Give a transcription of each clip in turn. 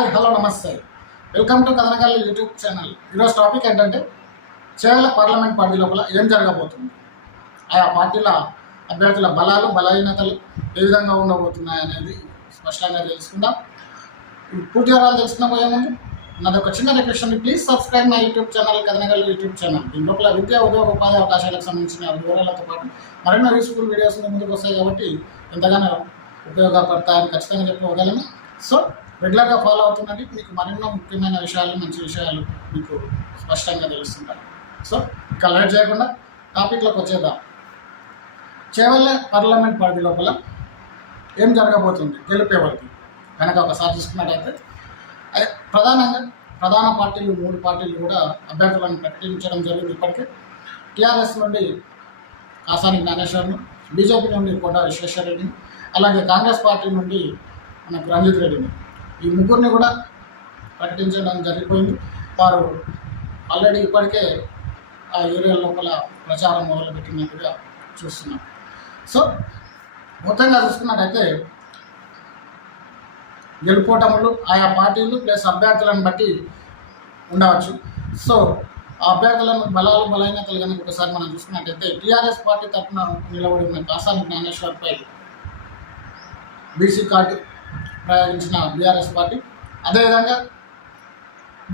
Hi hello నమస్తే. Welcome to Kathanakal YouTube channel. ఈరోజు topic ఏంటంటే చేవల పార్లమెంట్ పార్టీ లోపల ఏం జరగబోతుంది? ఆయా పార్టీల అభ్యర్థుల బలాలు బలహీనతలు ఏ విధంగా ఉండబోతున్నాయి అనేది స్పష్టంగా తెలుసుకుందాం. పూర్తి వివరాలు తెలుసుకున్న పోయే నాది ఒక చిన్న రిక్వెస్ట్ అండి please subscribe my YouTube channel Kathanagal YouTube channel దీని లోపల విద్యా ఉద్యోగ ఉపాధి అవకాశాలకు సంబంధించిన వివరాలతో పాటు మరెన్నో యూస్ఫుల్ వీడియోస్ ముందుకు వస్తాయి కాబట్టి ఎంతగానో ఉపయోగపడతాయని ఖచ్చితంగా చెప్పగలను సో రెగ్యులర్గా ఫాలో అవుతున్నది మీకు మరెన్నో ముఖ్యమైన విషయాలు మంచి విషయాలు మీకు స్పష్టంగా తెలుస్తుంటాయి. సో ఇక చేయకుండా టాపిక్లోకి వచ్చేద్దాం. చేవల్ల పార్లమెంట్ పార్టీ లోపల ఏం జరగబోతుంది? గెలిపేవారికి కనుక ఒకసారి చూసుకున్నట్టయితే ప్రధానంగా ప్రధాన పార్టీలు మూడు పార్టీలు కూడా అభ్యర్థులను ప్రకటించడం జరిగింది ఇప్పటికే. టీఆర్ఎస్ నుండి కాసాని జ్ఞానేశ్వర్ను బీజేపీ నుండి కోట విశ్వేశ్వరరెడ్డిని అలాగే కాంగ్రెస్ పార్టీ నుండి మనకు రంజిత్ రెడ్డిని ఈ ముగ్గురిని కూడా ప్రకటించడం జరిగిపోయింది. వారు ఆల్రెడీ ఇప్పటికే ఆ ఏరియా లోపల ప్రచారం మొదలుపెట్టినట్టుగా చూస్తున్నాం. సో మొత్తంగా చూసుకున్నట్టయితే గెలుపోటములు ఆయా పార్టీలు ప్లస్ అభ్యర్థులను బట్టి ఉండవచ్చు. సో ఆ అభ్యర్థులను బలాలు బలహీనతలు కనుక ఒకసారి మనం చూసుకున్నట్టయితే టీఆర్ఎస్ పార్టీ తరఫున నిలబడి ఉన్న కాసాని జ్ఞానేశ్వర్పై బీసీ కార్డు ప్రయోగించిన బీఆర్ఎస్ పార్టీ. అదేవిధంగా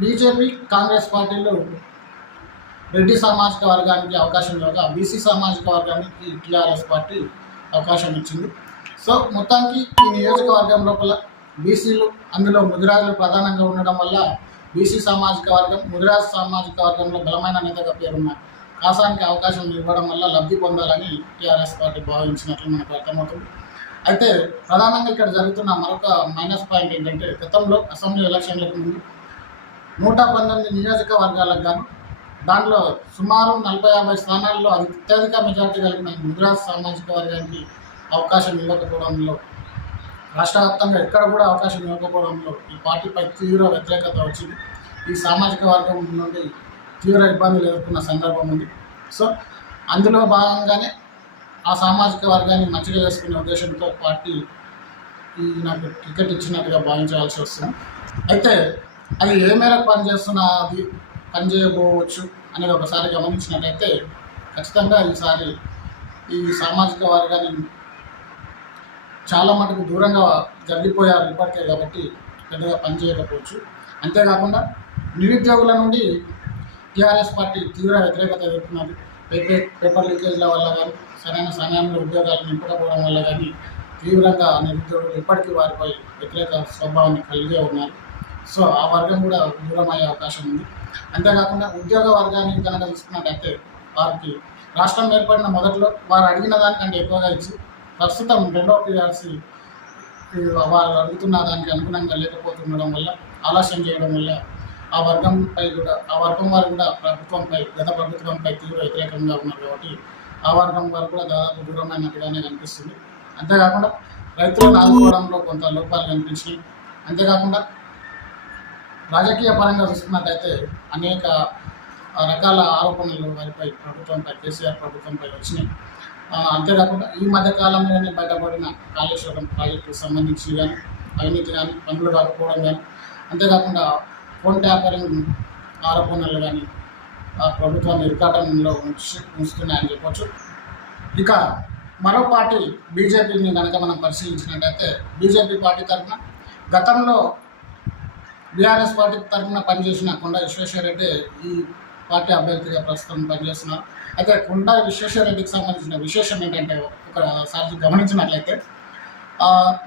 బీజేపీ కాంగ్రెస్ పార్టీలు రెడ్డి సామాజిక వర్గానికి అవకాశం ఇవ్వగా బీసీ సామాజిక వర్గానికి టీఆర్ఎస్ పార్టీ అవకాశం ఇచ్చింది. సో మొత్తానికి ఈ నియోజకవర్గం లోపల బీసీలు అందులో ముదిరాజులు ప్రధానంగా ఉండడం వల్ల బీసీ సామాజిక వర్గం ముదిరాజు సామాజిక వర్గంలో బలమైన నేతగా పేరున్న కాసానికి అవకాశం ఇవ్వడం వల్ల లబ్ధి పొందాలని టీఆర్ఎస్ పార్టీ భావించినట్లు మనకు అర్థమవుతుంది. అయితే ప్రధానంగా ఇక్కడ జరుగుతున్న మరొక మైనస్ పాయింట్ ఏంటంటే గతంలో అసెంబ్లీ ఎలక్షన్లకు ముందు నూట పంతొమ్మిది నియోజకవర్గాలకు గాను దాంట్లో సుమారు నలభై యాభై స్థానాల్లో అత్యధిక మెజార్టీ కలిగిన ముద్రాస్ సామాజిక వర్గానికి అవకాశం ఇవ్వకపోవడంలో రాష్ట్ర వ్యాప్తంగా ఎక్కడ కూడా అవకాశం ఇవ్వకపోవడంలో ఈ పార్టీపై తీవ్ర వ్యతిరేకత వచ్చింది. ఈ సామాజిక వర్గం నుండి తీవ్ర ఇబ్బందులు ఎదుర్కొన్న సందర్భం ఉంది. సో అందులో భాగంగానే ఆ సామాజిక వర్గాన్ని మంచిగా చేసుకునే ఉద్దేశంతో పార్టీ ఈ నాకు టికెట్ ఇచ్చినట్టుగా భావించవలసి వస్తుంది. అయితే అది ఏ మేరకు పనిచేస్తున్నా అది పనిచేయబోవచ్చు అనేది ఒకసారి గమనించినట్టయితే ఖచ్చితంగా ఈసారి ఈ సామాజిక వర్గాన్ని చాలా మటుకు దూరంగా జరిగిపోయారు ఇప్పటికే కాబట్టి పెద్దగా పనిచేయకపోవచ్చు అంతేకాకుండా నిరుద్యోగుల నుండి టీఆర్ఎస్ పార్టీ తీవ్ర వ్యతిరేకత ఎదుర్కొన్నది. పేపర్ పేపర్ లీకేజ్ల వల్ల కానీ సరైన సమయంలో ఉద్యోగాలు నింపకపోవడం వల్ల కానీ తీవ్రంగా నిరుద్యోగులు ఇప్పటికీ వారిపై వ్యతిరేక స్వభావాన్ని కలిగే ఉన్నారు. సో ఆ వర్గం కూడా దూరం అయ్యే అవకాశం ఉంది. అంతేకాకుండా ఉద్యోగ వర్గాన్ని కనుక చూసుకున్నట్టయితే వారికి రాష్ట్రం ఏర్పడిన మొదట్లో వారు అడిగిన దానికంటే ఎక్కువగా ఇచ్చి ప్రస్తుతం రెండో పీఆర్సీ వారు అడుగుతున్న దానికి అనుగుణంగా లేకపోతుండడం వల్ల ఆలస్యం చేయడం వల్ల ఆ వర్గంపై కూడా ఆ వర్గం వారు కూడా ప్రభుత్వంపై గత ప్రభుత్వంపై తీవ్ర వ్యతిరేకంగా ఉన్నారు కాబట్టి ఆ వర్గం వారు కూడా దాదాపు దూరమైనట్టుగానే కనిపిస్తుంది. అంతేకాకుండా రైతులను ఆదుకోవడంలో కొంత లోపాలు కనిపించి అంతేకాకుండా రాజకీయ పరంగా చూసుకున్నట్టయితే అనేక రకాల ఆరోపణలు వారిపై ప్రభుత్వంపై కేసీఆర్ ప్రభుత్వంపై వచ్చినాయి. అంతేకాకుండా ఈ మధ్య కాలంలోనే బయటపడిన కాళేశ్వరం ప్రాజెక్టుకు సంబంధించి కానీ అవినీతి కానీ పనులు కాకపోవడం కానీ అంతేకాకుండా ఫోన్ ట్యాపరింగ్ ఆరోపణలు కానీ ఆ ప్రభుత్వాన్ని ఇరుకాటంలో ఉంచి ఉంచుతున్నాయని చెప్పొచ్చు. ఇక మరో పార్టీ బీజేపీని కనుక మనం పరిశీలించినట్టయితే బీజేపీ పార్టీ తరఫున గతంలో బీఆర్ఎస్ పార్టీ తరఫున పనిచేసిన కొండ విశ్వేశ్వరరెడ్డి ఈ పార్టీ అభ్యర్థిగా ప్రస్తుతం పనిచేస్తున్నారు. అయితే కొండ విశ్వేశ్వరరెడ్డికి సంబంధించిన విశేషం ఏంటంటే ఒకసారి గమనించినట్లయితే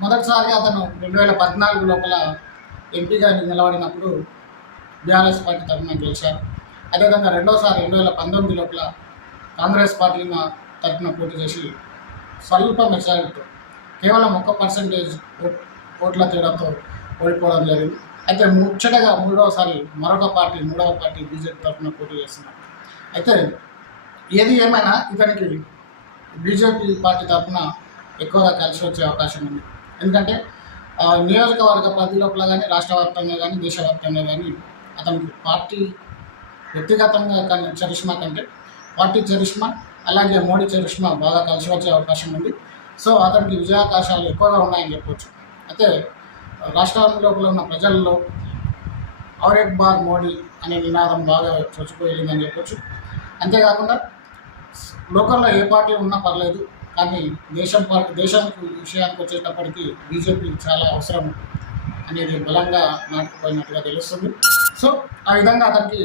మొదటిసారి అతను రెండు వేల పద్నాలుగు లోపల ఎంపీగా నిలబడినప్పుడు బీఆర్ఎస్ పార్టీ తరఫున గెలిచారు అదేవిధంగా రెండోసారి రెండు వేల పంతొమ్మిది లోపల కాంగ్రెస్ పార్టీ తరఫున పోటీ చేసి స్వల్ప మెజారిటీతో కేవలం ఒక్క పర్సెంటేజ్ ఓట్ల తేడాతో ఓడిపోవడం జరిగింది. అయితే ముచ్చటగా మూడవసారి మరొక పార్టీ మూడవ పార్టీ బీజేపీ తరఫున పోటీ చేస్తున్నారు. అయితే ఏది ఏమైనా ఇతనికి బీజేపీ పార్టీ తరఫున ఎక్కువగా కలిసి వచ్చే అవకాశం ఉంది. ఎందుకంటే నియోజకవర్గ పరిధి లోపల కానీ రాష్ట్ర వ్యాప్తంగా కానీ దేశవ్యాప్తంగా కానీ అతనికి పార్టీ వ్యక్తిగతంగా కానీ చరిష్మా కంటే పార్టీ చరిష్మా అలాగే మోడీ చరిష్మా బాగా కలిసి వచ్చే అవకాశం ఉంది. సో అతనికి విజయావకాశాలు ఎక్కువగా ఉన్నాయని చెప్పవచ్చు అయితే రాష్ట్రం లోపల ఉన్న ప్రజల్లో ఔరెక్ బార్ మోడీ అనే నినాదం బాగా చొచ్చిపోయిందని చెప్పొచ్చు. అంతేకాకుండా లోకల్లో ఏ పార్టీ ఉన్నా పర్లేదు కానీ దేశం పార్టీ దేశానికి విషయానికి వచ్చేటప్పటికి బీజేపీ చాలా అవసరం. అనేది బలంగా నాటుకుపోయినట్టుగా తెలుస్తుంది. సో ఆ విధంగా అతనికి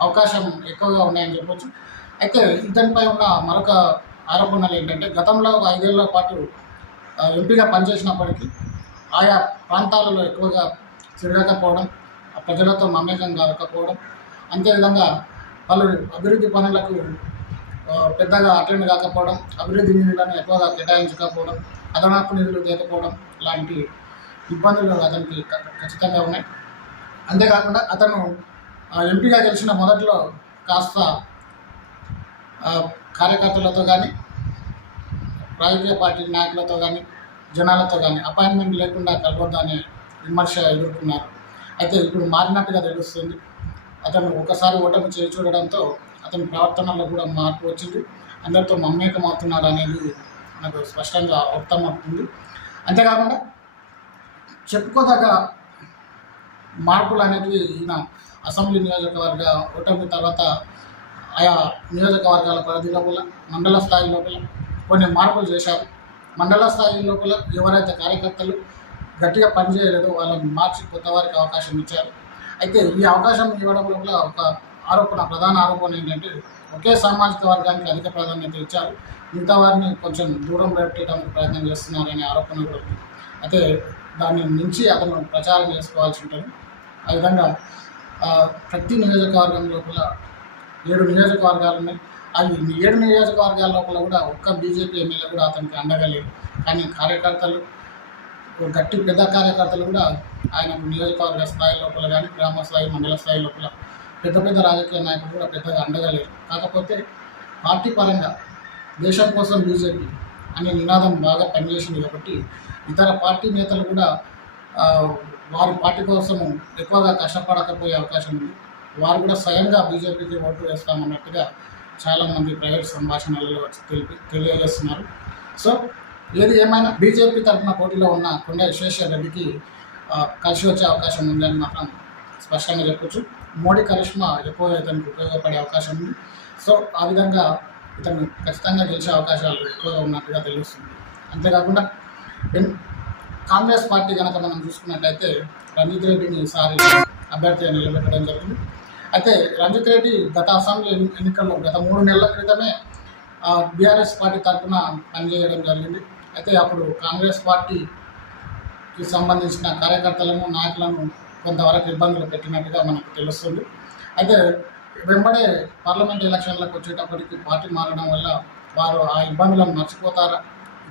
అవకాశం ఎక్కువగా ఉన్నాయని చెప్పొచ్చు. అయితే ఇతనిపై ఉన్న మరొక ఆరోపణలు ఏంటంటే గతంలో ఒక ఐదేళ్ళ పాటు ఎంపీగా పనిచేసినప్పటికీ ఆయా ప్రాంతాలలో ఎక్కువగా తిరగకపోవడం ప్రజలతో మమేకం కాకపోవడం అంతేవిధంగా పలు అభివృద్ధి పనులకు పెద్దగా అటెండ్ కాకపోవడం అభివృద్ధి నిధులను ఎక్కువగా కేటాయించకపోవడం అదనపు నిధులు లేకపోవడం లాంటి ఇబ్బందులు అతనికి ఖచ్చితంగా ఉన్నాయి. అంతేకాకుండా అతను ఎంపీగా గెలిచిన మొదట్లో కాస్త కార్యకర్తలతో కానీ రాజకీయ పార్టీ నాయకులతో కానీ జనాలతో కానీ అపాయింట్మెంట్ లేకుండా కలవద్దని విమర్శ ఎదుర్కొన్నారు. అయితే ఇప్పుడు మారినట్టుగా తెలుస్తుంది. అతను ఒకసారి ఓటమి చేయి చూడడంతో అతని ప్రవర్తనలో కూడా మార్పు వచ్చింది. అందరితో మమ్మేకం అవుతున్నారు అనేది నాకు స్పష్టంగా అర్థమవుతుంది. అంతేకాకుండా చెప్పుకోదగ్గ మార్పులు అనేటివి ఈయన అసెంబ్లీ నియోజకవర్గ ఓటమి తర్వాత ఆయా నియోజకవర్గాల పరిధి లోపల మండల స్థాయి లోపల కొన్ని మార్పులు చేశారు. మండల స్థాయి లోపల ఎవరైతే కార్యకర్తలు గట్టిగా పనిచేయలేదో వాళ్ళని మార్చి కొత్త వారికి అవకాశం ఇచ్చారు. అయితే ఈ అవకాశం ఇవ్వడం లోపల ఒక ఆరోపణ ప్రధాన ఆరోపణ ఏంటంటే ఒకే సామాజిక వర్గానికి అధిక ప్రాధాన్యత ఇచ్చారు. మిగతా వారిని కొంచెం దూరం పెట్టడానికి ప్రయత్నం చేస్తున్నారనే ఆరోపణ కూడా అయితే దాన్ని మించి అతను ప్రచారం చేసుకోవాల్సి ఉంటుంది. ఆ విధంగా ప్రతి నియోజకవర్గం లోపల ఏడు నియోజకవర్గాలు ఉన్నాయి. అవి ఏడు నియోజకవర్గాల లోపల కూడా ఒక్క బీజేపీ ఎమ్మెల్యే కూడా అతనికి అండగలేదు కానీ కార్యకర్తలు గట్టి పెద్ద కార్యకర్తలు కూడా ఆయన నియోజకవర్గ స్థాయి లోపల కానీ గ్రామ స్థాయి మండల స్థాయి లోపల పెద్ద పెద్ద రాజకీయ నాయకులు కూడా పెద్దగా అండగా లేరు కాకపోతే పార్టీ పరంగా దేశం కోసం బీజేపీ అనే నినాదం బాగా పనిచేసింది కాబట్టి ఇతర పార్టీ నేతలు కూడా వారి పార్టీ కోసం ఎక్కువగా కష్టపడకపోయే అవకాశం ఉంది. వారు కూడా స్వయంగా బీజేపీకి ఓటు వేస్తామన్నట్టుగా చాలామంది ప్రైవేట్ సంభాషణలలో తెలిపి తెలియజేస్తున్నారు. సో ఏది ఏమైనా బీజేపీ తరఫున పోటీలో ఉన్న కొండ విశ్వేశ్వర రెడ్డికి కలిసి వచ్చే అవకాశం ఉందని మాత్రం స్పష్టంగా చెప్పొచ్చు. మోడీ కరిష్మా ఎక్కువ ఇతనికి ఉపయోగపడే అవకాశం ఉంది. సో ఆ విధంగా ఇతను ఖచ్చితంగా గెలిచే అవకాశాలు ఎక్కువగా ఉన్నట్టుగా తెలుస్తుంది. అంతేకాకుండా కాంగ్రెస్ పార్టీ కనుక మనం చూసుకున్నట్టయితే రంజిత్ రెడ్డిని ఈసారి అభ్యర్థిగా నిలబెట్టడం జరిగింది అయితే రంజిత్ రెడ్డి గత అసెంబ్లీ ఎన్నికల్లో గత మూడు నెలల క్రితమే బీఆర్ఎస్ పార్టీ తరఫున పనిచేయడం జరిగింది. అయితే అప్పుడు కాంగ్రెస్ పార్టీకి సంబంధించిన కార్యకర్తలను నాయకులను కొంతవరకు ఇబ్బందులు పెట్టినట్టుగా మనకు తెలుస్తుంది. అయితే వెంబడే పార్లమెంట్ ఎలక్షన్లకు వచ్చేటప్పటికి పార్టీ మారడం వల్ల వారు ఆ ఇబ్బందులను మర్చిపోతారా?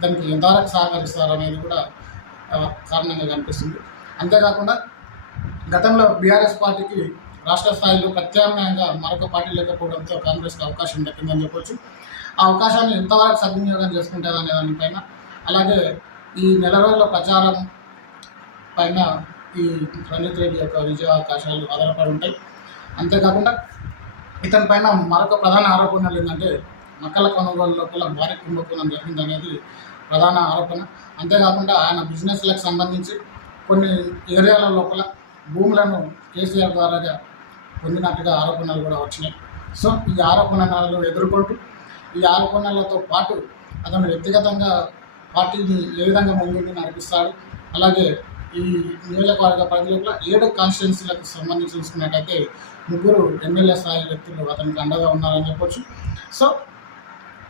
దానికి ఎంతవరకు సహకరిస్తారు అనేది కూడా కారణంగా కనిపిస్తుంది. అంతేకాకుండా గతంలో బీఆర్ఎస్ పార్టీకి రాష్ట్ర స్థాయిలో ప్రత్యామ్నాయంగా మరొక పార్టీ లేకపోవడంతో కాంగ్రెస్కి అవకాశం దక్కిందని చెప్పొచ్చు. ఆ అవకాశాన్ని ఎంతవరకు సద్వినియోగం చేసుకుంటారనే దానిపైన అలాగే ఈ నెల రోజుల ప్రచారం పైన ఈ రంజిత్ రెడ్డి యొక్క విజయావకాశాలు ఆధారపడి ఉంటాయి. అంతేకాకుండా ఇతని పైన మరొక ప్రధాన ఆరోపణలు ఏంటంటే మక్కల కొనుగోలు లోపల భారీ కుంభకోణం జరిగిందనేది ప్రధాన ఆరోపణ. అంతేకాకుండా ఆయన బిజినెస్లకు సంబంధించి కొన్ని ఏరియాల లోపల భూములను కేసీఆర్ ద్వారా పొందినట్టుగా ఆరోపణలు కూడా వచ్చినాయి. సో ఈ ఆరోపణలను ఎదుర్కొంటూ ఈ ఆరోపణలతో పాటు అతను వ్యక్తిగతంగా పార్టీని ఏ విధంగా ముందుకు నడిపిస్తాడు అలాగే ఈ నియోజకవర్గ పరిధిలో ఏడు కాన్స్టిట్యున్సీలకు సంబంధించి చూసుకున్నట్టయితే ముగ్గురు ఎమ్మెల్యే స్థాయి వ్యక్తులు అతనికి అండగా ఉన్నారని చెప్పొచ్చు. సో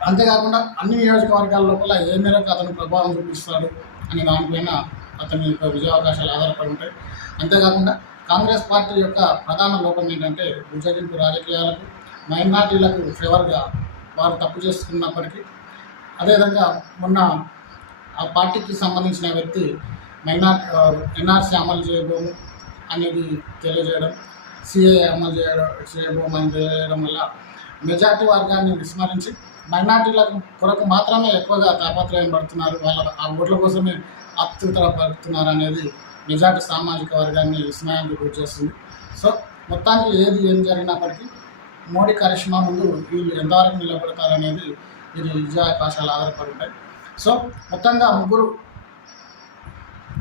అంతేకాకుండా అన్ని నియోజకవర్గాల లోపల ఏ మేరకు అతను ప్రభావం చూపిస్తాడు అనే దానిపైన అతని యొక్క విజయావకాశాలు ఆధారపడి ఉంటాయి. అంతేకాకుండా కాంగ్రెస్ పార్టీ యొక్క ప్రధాన లోపం ఏంటంటే బుజ్జగింపు రాజకీయాలకు మైనార్టీలకు ఫేవర్గా వారు తప్పు చేసుకున్నప్పటికీ అదేవిధంగా మొన్న ఆ పార్టీకి సంబంధించిన వ్యక్తి మైనార్ ఎన్ఆర్సీ అమలు చేయబోము అనేది తెలియజేయడం సిఏ అమలు చేయడం చేయబోమని తెలియజేయడం వల్ల మెజార్టీ వర్గాన్ని విస్మరించి మైనార్టీలకు కొరకు మాత్రమే ఎక్కువగా తాపత్రయం పడుతున్నారు. వాళ్ళ ఆ ఓట్ల కోసమే అత్యుతర పడుతున్నారు అనేది మెజార్టీ సామాజిక వర్గాన్ని విస్మయానికి గురి చేస్తుంది. సో మొత్తానికి ఏది ఏం జరిగినప్పటికీ మోడీ కరిష్మా ముందు వీళ్ళు ఎంతవరకు నిలబడతారనేది వీరి విజయావకాశాలు ఆధారపడి ఉంటాయి. సో మొత్తంగా ముగ్గురు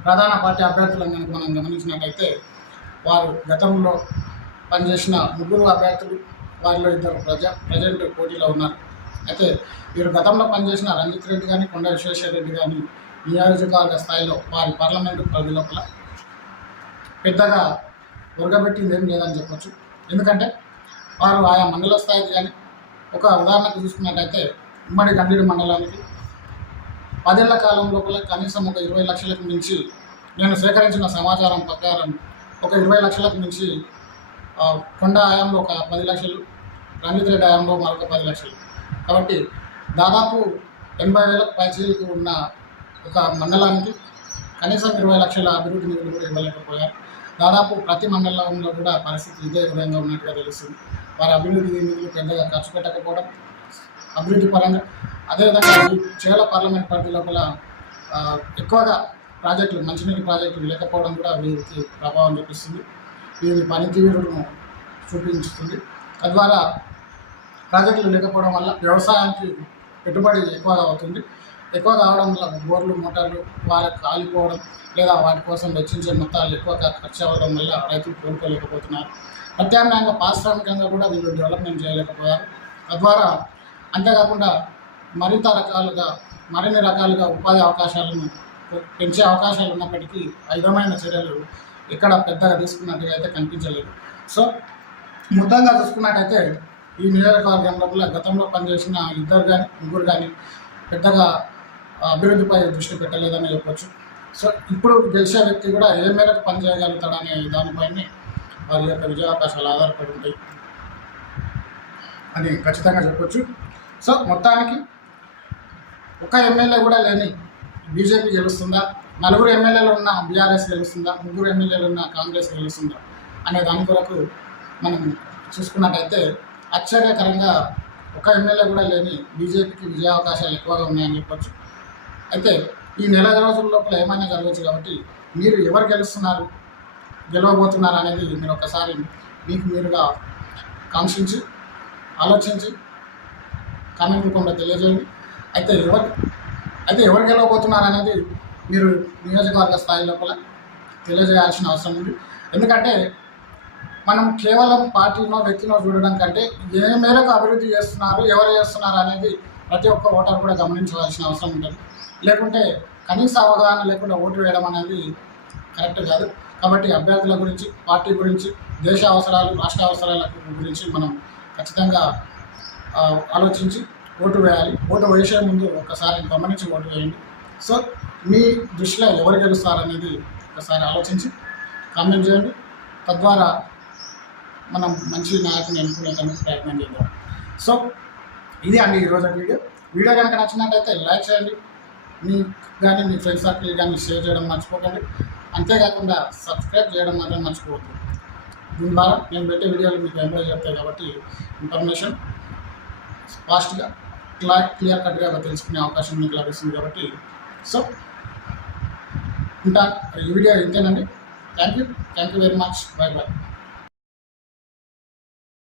ప్రధాన పార్టీ అభ్యర్థులను కనుక మనం గమనించినట్టయితే వారు గతంలో పనిచేసిన ముగ్గురు అభ్యర్థులు వారిలో ఇద్దరు ప్రజ ప్రజెంట్ పోటీలో ఉన్నారు. అయితే వీరు గతంలో పనిచేసిన రంజిత్ రెడ్డి కానీ కొండ విశ్వేశ్వర రెడ్డి కానీ నియోజకవర్గ స్థాయిలో వారి పార్లమెంటు పరిధి లోపల పెద్దగా ఉరగబెట్టింది ఏం లేదని చెప్పొచ్చు. ఎందుకంటే వారు ఆయా మండల స్థాయికి కానీ ఒక ఉదాహరణకు చూసుకున్నట్టయితే ఉమ్మడి గండీడు మండలానికి పదేళ్ళ కాలం లోపల కనీసం ఒక ఇరవై లక్షలకు మించి నేను సేకరించిన సమాచారం ప్రకారం ఒక ఇరవై లక్షలకు మించి కొండ ఆయంలో ఒక పది లక్షలు రంజిత్ రెడ్డి ఆయంలో మరొక పది లక్షలు. కాబట్టి దాదాపు ఎనభై వేలకు పైచీలకు ఉన్న ఒక మండలానికి కనీసం ఇరవై లక్షల అభివృద్ధి నిధులు కూడా ఇవ్వలేకపోయారు. దాదాపు ప్రతి మండలంలో కూడా పరిస్థితి ఇదే విధంగా ఉన్నట్టుగా తెలుస్తుంది. వారి అభివృద్ధి నిధులు పెద్దగా ఖర్చు పెట్టకపోవడం అభివృద్ధి పరంగా అదేవిధంగా ఈ చేల పార్లమెంట్ పార్టీ లోపల ఎక్కువగా ప్రాజెక్టులు మంచినీటి ప్రాజెక్టులు లేకపోవడం కూడా వీరికి ప్రభావం చూపిస్తుంది. వీరి పనితీరును చూపించుతుంది. తద్వారా ప్రాజెక్టులు లేకపోవడం వల్ల వ్యవసాయానికి పెట్టుబడి ఎక్కువగా అవుతుంది. ఎక్కువ కావడం వల్ల బోర్లు మోటార్లు వాళ్ళకి కాలిపోవడం లేదా వాటి కోసం వెచ్చించే మొత్తాలు ఎక్కువగా ఖర్చు అవ్వడం వల్ల రైతులు కోలుకోలేకపోతున్నారు. ప్రత్యామ్నాయంగా పారిశ్రామికంగా కూడా వీళ్ళు డెవలప్మెంట్ చేయలేకపోయారు. తద్వారా అంతేకాకుండా మరింత రకాలుగా మరిన్ని రకాలుగా ఉపాధి అవకాశాలను పెంచే అవకాశాలు ఉన్నప్పటికీ ఆ విధమైన చర్యలు ఇక్కడ పెద్దగా తీసుకున్నట్టుగా అయితే కనిపించలేదు. సో మొత్తంగా చూసుకున్నట్టయితే ఈ నియోజకవర్గం లోపల గతంలో పనిచేసిన ఇద్దరు కానీ ముగ్గురు కానీ పెద్దగా అభివృద్ధిపై దృష్టి పెట్టలేదని చెప్పొచ్చు. సో ఇప్పుడు గెలిచే వ్యక్తి కూడా ఏ మేరకు పనిచేయగలుగుతాడనే దానిపైనే వారి యొక్క విజయావకాశాలు ఆధారపడి ఉంటాయి అని ఖచ్చితంగా చెప్పొచ్చు. సో మొత్తానికి ఒక ఎమ్మెల్యే కూడా లేని బీజేపీ గెలుస్తుందా? నలుగురు ఎమ్మెల్యేలు ఉన్న బీఆర్ఎస్ గెలుస్తుందా? ముగ్గురు ఎమ్మెల్యేలు ఉన్న కాంగ్రెస్ గెలుస్తుందా? అనే దాని కొరకు మనం చూసుకున్నట్టయితే ఆశ్చర్యకరంగా ఒక ఎమ్మెల్యే కూడా లేని బీజేపీకి విజయావకాశాలు ఎక్కువగా ఉన్నాయని చెప్పొచ్చు. అయితే ఈ నెల రోజుల లోపల ఏమైనా జరగవచ్చు కాబట్టి మీరు ఎవరు గెలుస్తున్నారు? గెలవబోతున్నారు అనేది మీరు ఒకసారి మీకు మీరుగా కాంక్షించి ఆలోచించి కామెంట్ రూపంలో తెలియజేయండి. అయితే ఎవరు అయితే ఎవరు గెలవబోతున్నారు అనేది మీరు నియోజకవర్గ స్థాయి లోపల తెలియజేయాల్సిన అవసరం ఉంది. ఎందుకంటే మనం కేవలం పార్టీనో వ్యక్తినో చూడడం కంటే ఏ మేరకు అభివృద్ధి చేస్తున్నారు ఎవరు చేస్తున్నారు అనేది ప్రతి ఒక్క ఓటర్ కూడా గమనించవలసిన అవసరం ఉంటుంది. లేకుంటే కనీస అవగాహన లేకుండా ఓటు వేయడం అనేది కరెక్ట్ కాదు. కాబట్టి అభ్యర్థుల గురించి పార్టీ గురించి దేశ అవసరాలు రాష్ట్ర అవసరాల గురించి మనం ఖచ్చితంగా ఆలోచించి ఓటు వేయాలి. ఓటు వేసే ముందు ఒకసారి గమనించి ఓటు వేయండి. సో మీ దృష్టిలో ఎవరు గెలుస్తారనేది ఒకసారి ఆలోచించి కామెంట్ చేయండి. తద్వారా మనం మంచి నాయకుని ఎన్నుకునేందుకు ప్రయత్నం చేద్దాం. సో ఇది అండి ఈరోజు వీడియో. వీడియో కనుక నచ్చినట్లయితే లైక్ చేయండి. మీ కానీ మీ ఫ్రెండ్స్ సర్కిల్ కానీ షేర్ చేయడం మర్చిపోకండి. అంతేకాకుండా సబ్స్క్రైబ్ చేయడం మాత్రం మర్చిపోవద్దు. దీని ద్వారా నేను పెట్టే వీడియోలు మీకు ఎంప్లాయ్ చెప్తాయి కాబట్టి ఇన్ఫర్మేషన్ ఫాస్ట్గా క్లా క్లియర్ కట్గా తెలుసుకునే అవకాశం మీకు లభిస్తుంది కాబట్టి. సో ఉంటా. ఈ వీడియో ఇంతేనండి. Thank you thank you very much bye bye